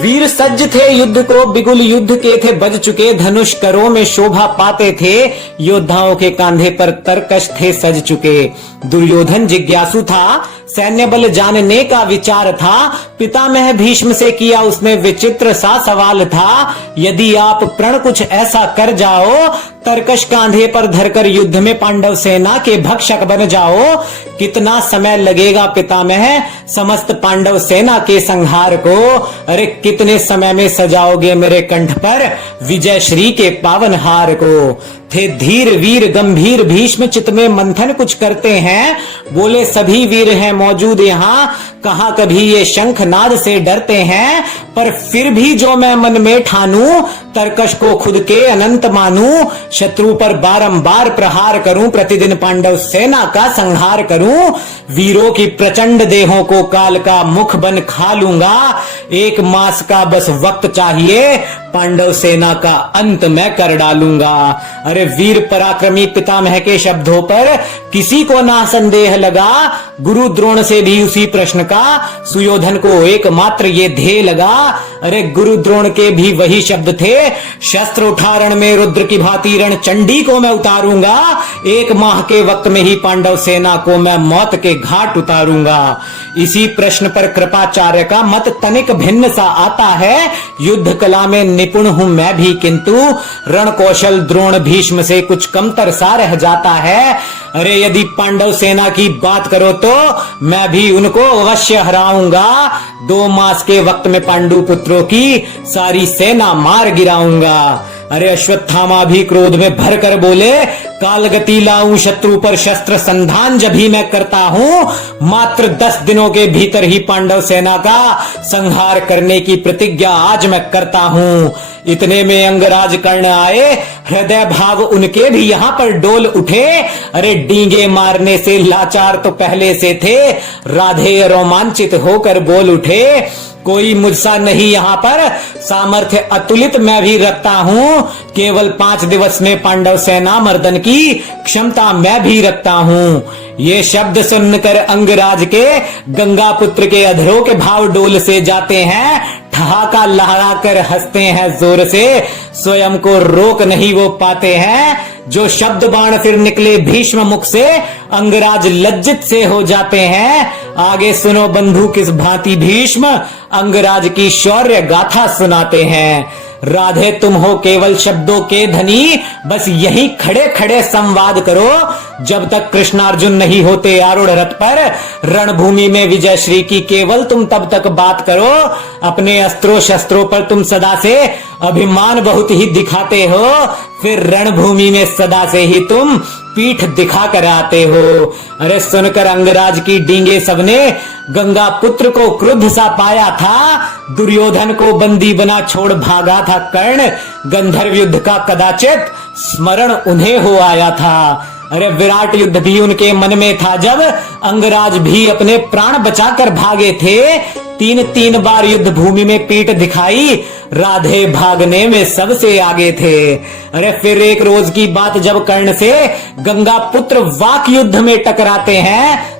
वीर सज्ज थे युद्ध को बिगुल युद्ध के थे बज चुके धनुष करों में शोभा पाते थे योद्धाओं के कांधे पर तरकश थे सज चुके। दुर्योधन जिज्ञासु था सैन्य बल जानने का विचार था पितामह भीष्म से किया उसने विचित्र सा सवाल था यदि आप प्रण कुछ ऐसा कर जाओ तरकश कांधे पर धरकर युद्ध में पांडव सेना के भक्षक बन जाओ कितना समय लगेगा पितामह समस्त पांडव सेना के संहार को। अरे कितने समय में सजाओगे मेरे कंठ पर विजय श्री के पावन हार को। थे धीर वीर गंभीर भीष्म चित्त में मंथन कुछ करते हैं बोले सभी वीर हैं मौजूद यहाँ कहा कभी ये शंखनाद से डरते हैं पर फिर भी जो मैं मन में ठानूं तरकश को खुद के अनंत मानूं शत्रु पर बारंबार प्रहार करूं प्रतिदिन पांडव सेना का संहार करूं वीरों की प्रचंड देहों को काल का मुख बन खा लूंगा 1 मास का बस वक्त चाहिए पांडव सेना का अंत मैं कर डालूंगा। अरे वीर पराक्रमी पितामह के शब्दों पर किसी को ना संदेह लगा गुरु द्रोण से भी उसी प्रश्न का सुयोधन को एकमात्र ये ध्येय लगा। अरे गुरु द्रोण के भी वही शब्द थे शस्त्र उठा रण में रुद्र की भांति रण चंडी को मैं उतारूंगा 1 माह के वक्त में ही पांडव सेना को मैं मौत के घाट उतारूंगा। इसी प्रश्न पर कृपाचार्य का मत तनिक भिन्न सा आता है युद्ध कला में निपुण हूं मैं भी किंतु रण कौशल द्रोण भीष्म से कुछ कमतर सा रह जाता है। अरे यदि पांडव सेना की बात करो तो मैं भी उनको अवश्य हराऊंगा 2 मास के वक्त में पांडु पुत्रों की सारी सेना मार गिराऊंगा। अरे अश्वत्थामा भी क्रोध में भरकर बोले कालगति लाऊं शत्रु पर शस्त्र संधान जब ही मैं करता हूं मात्र 10 दिनों के भीतर ही पांडव सेना का संहार करने की प्रतिज्ञा आज मैं करता हूं। इतने में अंगराज कर्ण आए हृदय भाव उनके भी यहाँ पर डोल उठे। अरे डींगे मारने से लाचार तो पहले से थे राधे रोमांचित होकर बोल उठे कोई मुझसा नहीं यहाँ पर सामर्थ्य अतुलित मैं भी रखता हूँ केवल 5 दिवस में पांडव सेना मर्दन की क्षमता मैं भी रखता हूँ। ये शब्द सुनकर अंगराज के गंगा पुत्र के अधरों के भाव डोल से जाते हैं ठहाका लहरा कर हंसते हैं जोर से स्वयं को रोक नहीं वो पाते हैं जो शब्द बाण फिर निकले भीष्म मुख से अंगराज लज्जित से हो जाते हैं। आगे सुनो बंधु किस भांति भीष्म अंगराज की शौर्य गाथा सुनाते हैं। राधे तुम हो केवल शब्दों के धनी बस यही खड़े खड़े संवाद करो जब तक कृष्णार्जुन नहीं होते आरूढ़ रथ पर रणभूमि में विजय श्री की केवल तुम तब तक बात करो अपने अस्त्रों शस्त्रों पर तुम सदा से अभिमान बहुत ही दिखाते हो फिर रणभूमि में सदा से ही तुम पीठ दिखा कर आते हो। अरे सुनकर अंगराज की डींगे सबने गंगा पुत्र को क्रुद्ध सा पाया था दुर्योधन को बंदी बना छोड़ भागा था कर्ण गंधर्व युद्ध का कदाचित स्मरण उन्हें हो आया था। अरे विराट युद्ध भी उनके मन में था जब अंगराज भी अपने प्राण बचाकर भागे थे 3 बार युद्ध भूमि में पीठ दिखाई राधे भागने में सबसे आगे थे। अरे फिर एक रोज की बात जब कर्ण से गंगा पुत्र वाक युद्ध में टकराते हैं